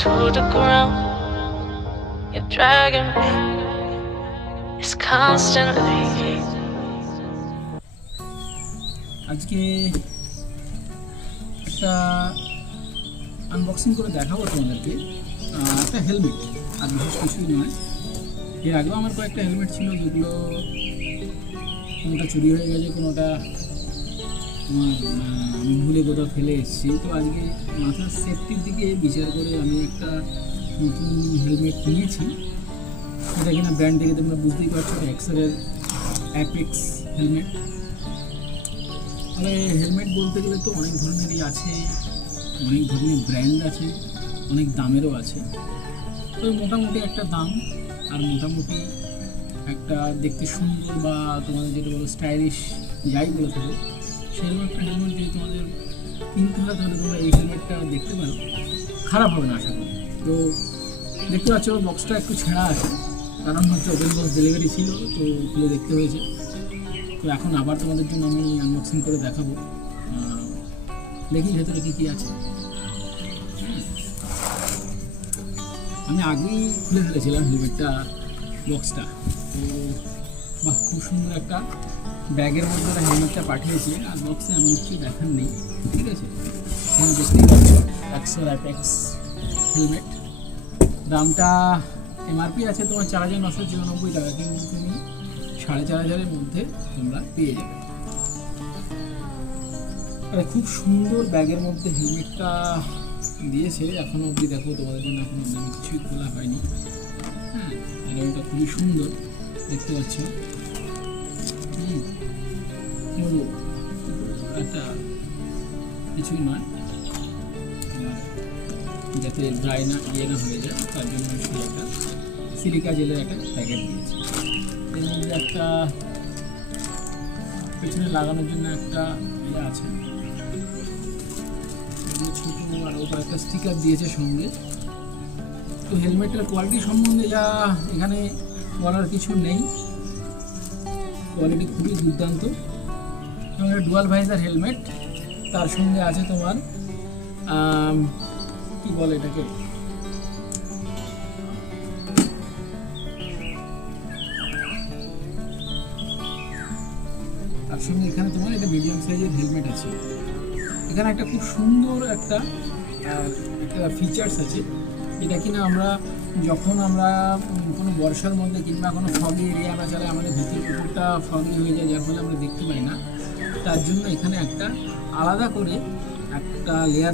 to the ground. You're dragging me. It's constantly. আজকে একটা unboxing করে দেখাবো তোমাদেরকে একটা হেলমেট, আর বিশেষ কিছুই নয়। এর আগেও আমার কয়েকটা হেলমেট ছিল, যেগুলো কোনোটা চুরি হয়ে গেছে, কোনোটা তোমার আমি ভুলে কোথাও ফেলে এসেছি। তো আজকে মাথার সেফটির দিকে বিচার করে আমি একটা নতুন হেলমেট নিয়েছি। এটা কিনা ব্র্যান্ড থেকে তোমরা বুঝতেই পারছো, এক্সেলের অ্যাপেক্স হেলমেট। তবে হেলমেট বলতে গেলে তো অনেক ধরনেরই আছে, অনেক ধরনের ব্র্যান্ড আছে, অনেক দামেরও আছে। তো মোটামুটি একটা দাম আর মোটামুটি একটা দেখতে সুন্দর বা তোমাদের যেটা বলো স্টাইলিশ যাই বলে থাকো, সেরকম একটা হেলমেট যদি তোমাদের কিনতে হয় তাহলে তোমরা এই হেলমেটটা দেখতে পারো, খারাপ হবে না আশা করি। তো দেখতে পাচ্ছ বক্সটা একটু ছেঁড়া আছে, কারণ হচ্ছে ওপেন বক্স ডেলিভারি ছিল, তো খুলে দেখতে হয়েছে। তো এখন আবার তোমাদের জন্য আমি আনবক্সিং করে দেখাবো, দেখি ভেতরে কী কী আছে। আমি আগেই খুলে ফেলেছিলাম হেলমেটটা বক্সটা। তো বাহ, খুব সুন্দর একটা ব্যাগের মধ্যে ওরা হেলমেটটা পাঠিয়েছে, আর বক্সে এমন কিছু দেখার নেই, ঠিক আছে। এখানে দেখতেই পাচ্ছ এক্সেল অ্যাপেক্স হেলমেট। দামটা এমআরপি আছে তোমার 4,994 টাকা, কিন্তু তুমি 4,500-এর মধ্যে তোমরা পেয়ে যাবে। খুব সুন্দর ব্যাগের মধ্যে হেলমেটটা দিয়েছে। এখনও অবধি দেখো তোমাদের জন্য এখনও অবধি কিছুই খোলা হয়নি। হ্যাঁ, হেলমেটটা খুবই সুন্দর দেখতে পাচ্ছ। একটা কিছুই নয়, যাতে ড্রাই না না হয়ে যায় তার জন্য সে একটা সিলিকা জেলের একটা প্যাকেট দিয়েছে। এর মধ্যে একটা পেছনে লাগানোর জন্য একটা ইয়ে আছে, ছোটো আরও কয়েকটা স্টিকার দিয়েছে সঙ্গে। তো হেলমেটের কোয়ালিটি সম্বন্ধে যা এখানে বলার কিছু নেই, কোয়ালিটি খুবই দুর্দান্ত। এবং একটা ডুয়াল ভাইজার হেলমেট, তার সঙ্গে আছে তোমার কি বলে এটাকে, তার সঙ্গে এখানে তোমার একটা মিডিয়াম সাইজের হেলমেট আছে। এখানে একটা খুব সুন্দর একটা ফিচার্স আছে, এটা কিনা আমরা যখন আমরা কোনো বর্ষার মধ্যে কিংবা কোনো ফগি এরিয়া আমরা চালাই, আমাদের ভিতর উপরটা ফগি হয়ে যায়, যার ফলে আমরা দেখতে পাই না। তার জন্য এখানে একটা আলাদা করে একটা লেয়ার